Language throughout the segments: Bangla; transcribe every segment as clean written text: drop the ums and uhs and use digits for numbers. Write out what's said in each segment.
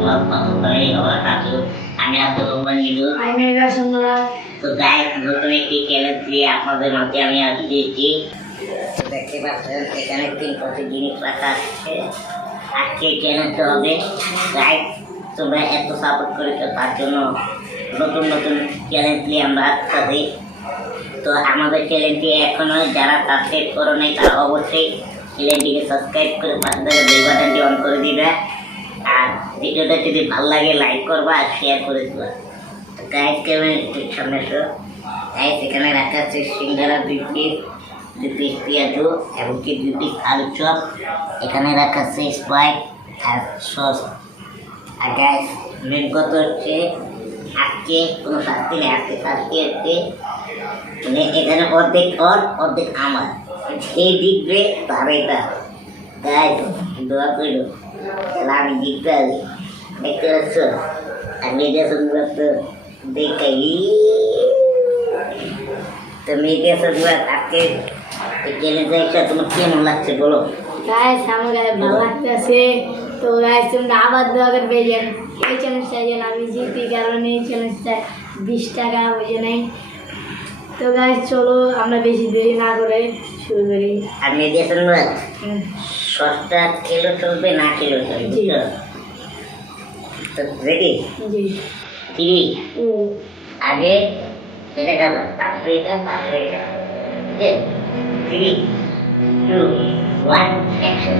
warahmatullahi wabarakatuh. আমি আব্দুল রহমান ইদু। আমি রাসুলুল্লাহ। তো গাইস, নতুন একটি চ্যালেঞ্জ দিয়ে আপনাদের মধ্যে আমি আসছি। তো দেখতে পাচ্ছেন এখানে 3 জিনিস রাখা আছে। আজকে চ্যালেঞ্জটা হবে গাইস, তোমরা এত সাপোর্ট করেছো তার জন্য নতুন নতুন চ্যালেঞ্জ নিয়ে আমরা আসছি। তো আমাদের চ্যানেলটি এখনো যারা সাবস্ক্রাইব করো নাই তারা অবশ্যই চ্যানেলটিকে সাবস্ক্রাইব করে পাশে থাকা বেল বাটনটি অন করে দিবে। আর ভিডিওটা যদি ভালো লাগে লাইক করবা আর শেয়ার করে দিবা। তো গাইস, কেমন সামনে এসো। গাইস, এখানে রাখা আছে সিঙ্গারা 2 পিস পেঁয়াজু এবং কি 2 পিস আলু চপ। এখানে রাখা আছে স্প্রাইট আর সস। আর গাইস, মেন কথা হচ্ছে আজকে কোনো শাস্তি নেই, আজকে শাস্তি হচ্ছে মানে এখানে অর্ধেক ওর অর্ধেক আমার, যে জিতবে তারাই তার। তাই দোয়া করো তাহলে আমি জিততে পারি। দেখতে পাচ্ছ আমি মেয়েদের সংবাদ তো দেখাই। তো মেয়েদের সংবাদ আজকে চ্যালেঞ্জে একটা তোমার কেমন লাগছে বলো? গাইস, আমার গায়ে ভালো লাগতেছে। তো গাইস, তোমরা আবার দোয়া করবে যেন এই চ্যালেঞ্জটা যেন আমি জিতি, কারণ এই চ্যালেঞ্জটা 20 টাকা বুঝে নেই। তো গাইস, চলো আমরা বেশি দেরি না করে শুরু করি। আর মেয়েদের সংবাদ সস্তা খেলো চলবে না খেলো চলবে, বুঝছো? তো রেডি? জি। 3 আগে এটা খাবো, তারপরে এটা, তারপরে এটা। 3, 2, 1 অ্যাকশন।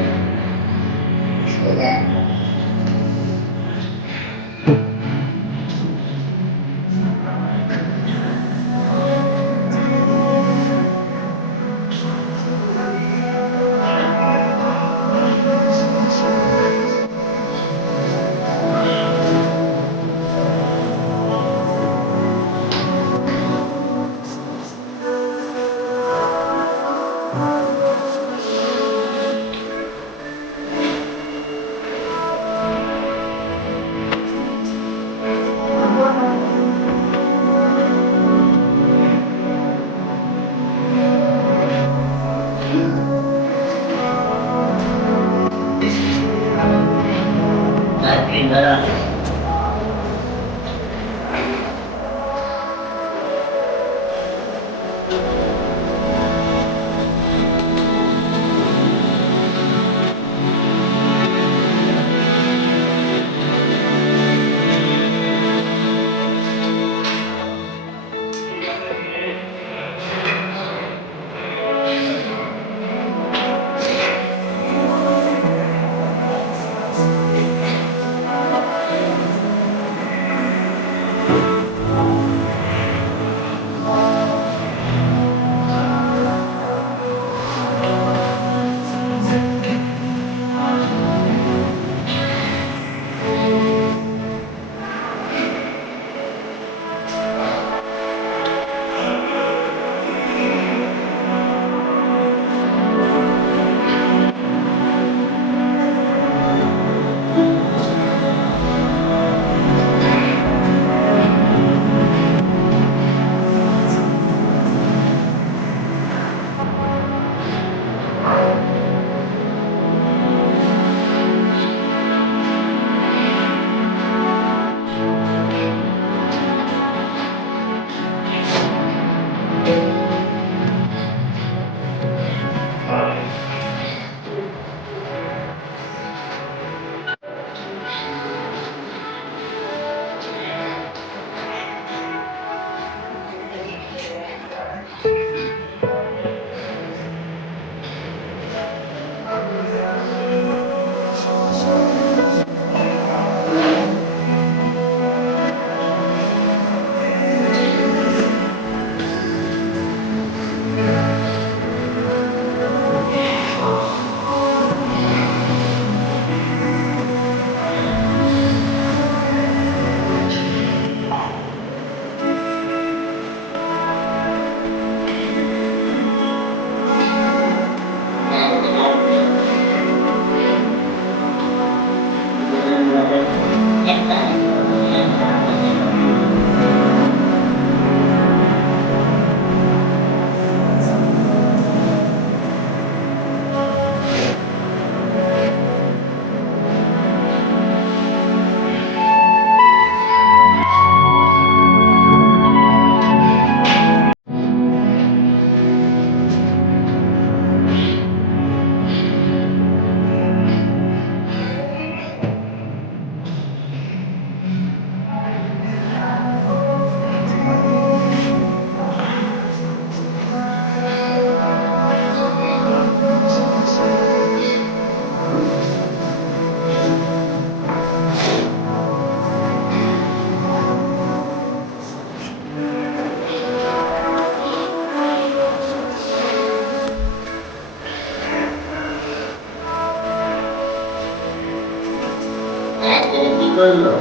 কি করলো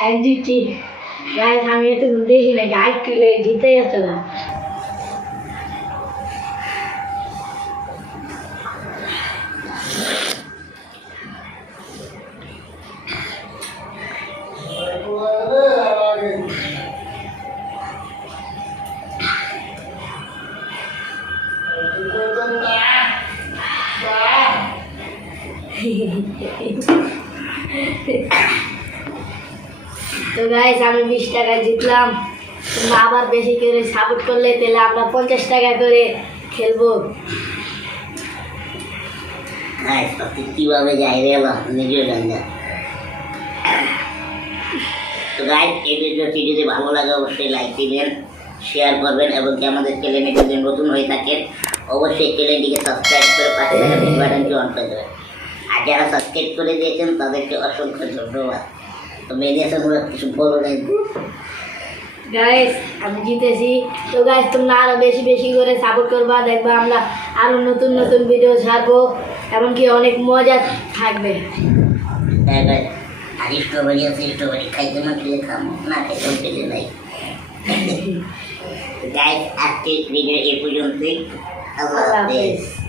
আমাদের জিতছি গাইস আমি একটু দেখি না গাইড তুলে জিতে গেছে না তো গাইস আমি 20 টাকা জিতলাম তোমরা আবার বেশি করে সাপোর্ট করলে তাহলে আমরা 50 টাকা করে খেলবো কিভাবে যাই রে বা নিজেও জানি না তো গাইস এই ভিডিওটি যদি ভালো লাগে অবশ্যই লাইক দিবেন শেয়ার করবেন এবং কি আমাদের চ্যানেলে যদি নতুন হয়ে থাকেন অবশ্যই চ্যানেলটিকে সাবস্ক্রাইব করে পাশে থাকা বেল বাটনটি অন করে দেবেন আর যারা সাবস্ক্রাইব করে দিয়েছেন তাদেরকে অসংখ্য ধন্যবাদ তো মেডিয়াতে কিছু বলো নাই গাইস আমি জিতেছি তো গাইস তোমরা আরো বেশি বেশি করে সাপোর্ট করবা দেখবা আমরা আরো নতুন নতুন ভিডিও ছাড়বো এমনকি অনেক মজা থাকবে হ্যাঁ গাইস আর স্ট্রবেরি আছে স্ট্রবেরি খাইতে না খেলে খাবো না খেতেও খেলে নাই গাইস আজকের ভিডিও এ পর্যন্তই আল্লাহ হাফেজ